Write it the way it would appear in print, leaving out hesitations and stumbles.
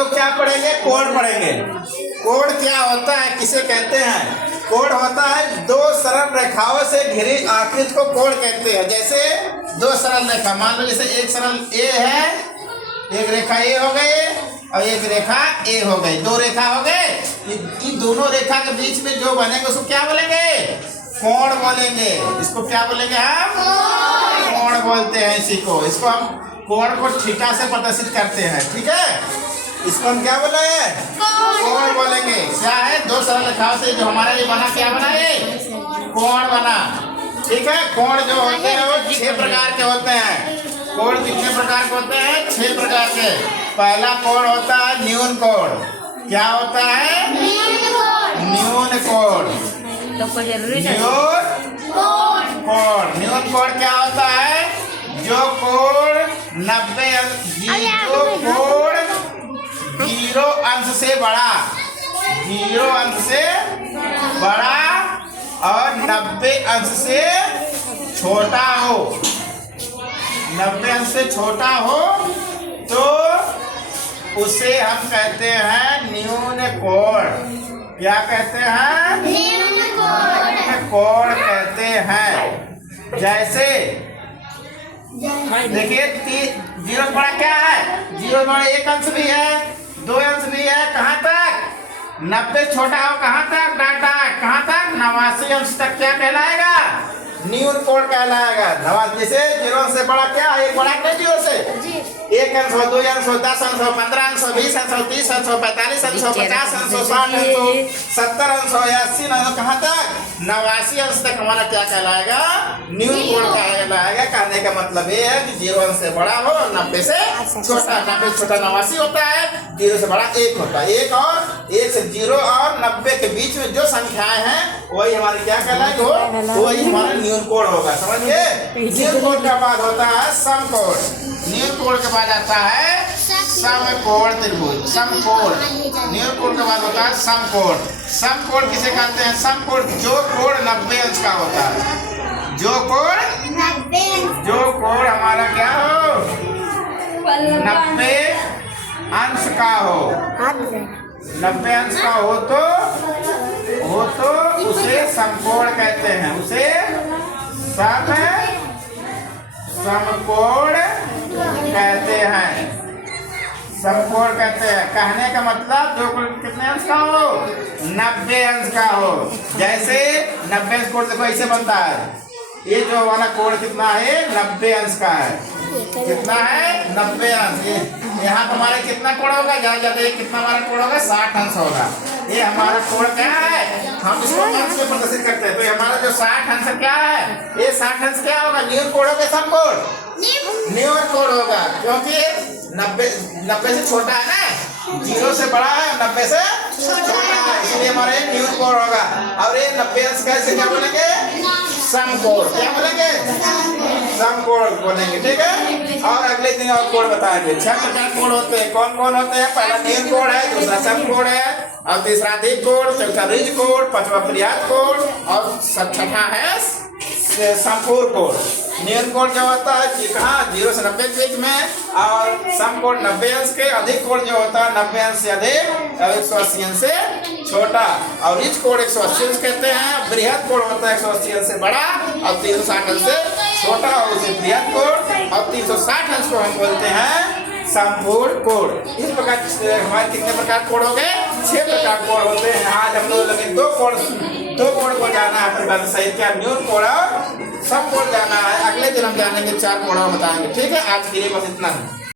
लोग क्या पढ़ेंगे? कोड पढ़ेंगे। कोड क्या होता है, किसे कहते हैं? कोड होता है दो सरल रेखाओं से घिरी आकृति को कोड कहते हैं। जैसे दो सरल रेखा, मान लो जैसे एक सरल ए है, एक रेखा ए हो गई और एक रेखा ए हो गई, दो रेखा हो गए। इन दोनों रेखा के बीच में जो बनेंगे उसको क्या बोलेंगे? कोण बोलेंगे। इसको क्या बोलेंगे? हम कोण बोलते हैं इसी को। इसको हम कोण को थीटा से प्रदर्शित करते हैं, ठीक है। इसको हम क्या बोले? कोण बोलेंगे। क्या है? दो सरल रेखाओं से जो हमारा ये बना, क्या बना? ये कोण बना, ठीक है। कोण जो होते हैं वो 6 प्रकार के होते हैं। कोण कितने प्रकार के होते हैं? 6 प्रकार के। पहला कोण होता है न्यून कोण। क्या होता है? न्यून कोण। न्यून कोण क्या होता है? जो कोण 90 जीरो अंश से बड़ा, 0 अंश से बड़ा और 90 अंश से छोटा हो, 90 अंश से छोटा हो तो उसे हम कहते हैं न्यून कोण। क्या कहते हैं? न्यून कोण कहते हैं। जैसे देखिए 0 बड़ा क्या है? 0 बड़ा 1 अंश भी है, 2 अंश भी है। कहाँ तक? 90 छोटा हो कहाँ तक? डाटा कहाँ तक? 89 अंश तक क्या कहलाएगा? न्यून कोण कहलाएगा। 89 जैसे 0 से बड़ा क्या है? 1 बड़ा क्या 0 से? 1 अंश हो, 2 अंश हो, 10 अंश हो, 15 अंश हो, 20 अंश हो, 30 अंश हो, 45 अंश हो, 50 अंश हो, 60 अंश हो, 70 अंश हो या 80 अंश हो, कहाँ तक? 89 अंश तक हमारा क्या कहलाएगा? न्यून कोण कहलाएगा। कहने का मतलब ये है कि 0 अंश से बड़ा हो, 90 से छोटा। 90 छोटा 89 होता है, 0 से बड़ा 1 होता है। 1 और 1 से 0 और 90 के बीच में जो संख्याएं हैं वही हमारी क्या कहलाएगी? वही हमारा न्यून कोण होगा। समझ गए? न्यून कोण के बाद होता है समकोण। न्यून कोण के बाद आता है समकोण त्रिभुज, समकोण। न्यून कोण के बाद होता है समकोण। समकोण किसे कहते हैं? समकोण जो कोण 90 अंश का होता है। जो कोण हमारा क्या हो? 90 अंश का हो। 90 अंश का हो तो उसे समकोण कहते हैं। उसे समकोण कहते हैं। समकोण कहते हैं। कहने का मतलब जो कितने अंश का हो? 90 अंश का हो। जैसे 90 अंश कोण देखो ऐसे बनता है। ये जो वाला कोण कितना है? 90 अंश का है। कितना है? 90 अंश। यहाँ पर हमारे कितना कोण होगा? ज्यादा कितना हमारा कोण होगा? 60 अंश होगा। ये हमारा कोण क्या है? हम इसको अंश में प्रदर्शित करते हैं। तो हमारा जो 60 अंश क्या है? ये 60 अंश क्या होगा? न्यून कोण होगा, समकोण न्यून कोण होगा। क्योंकि 90 से छोटा है ना, 0 से बड़ा है, 90 से छोटा है, इसलिए हमारे न्यून कोण होगा। और ये 90 अंश कैसे क्या बोलेंगे? समकोण। क्या बोलेंगे? समकोण बोलेंगे, ठीक है। और अगले दिन और कोण बताएंगे। 6 प्रकार कोण होते हैं। कौन कौन होते हैं? पहला न्यून कोण है, दूसरा समकोण है, और तीसरा अधिक कोण, चौथा ऋज कोण, पांचवा बृहद कोण और छठा है समकोण कोण। न्यून कोण जो होता है कि कहाँ? 0 से 90 के बीच में। और समकोण 90 अंश के। अधिक कोण जो होता है 90 अंश से अधिक और 180 अंश से छोटा। और ऋज कोण 180 अंश कहते हैं। बृहद कोण होता है 180 अंश से बड़ा और 360 अंश से छोटा, और उसे बृहद कोण। और 360 अंश को हम बोलते हैं समपूर्ण कोण। इस प्रकार हमारे कितने प्रकार कोण हो गए? 6 प्रकार कोण होते हैं। आज हम लोग लगे दो कोण को जाना है। परिभाषा सहित क्या? न्यून कोण और समकोण जाना है। अगले दिन हम जानेंगे 4 कोण बताएंगे, ठीक है। आज के लिए बस इतना है।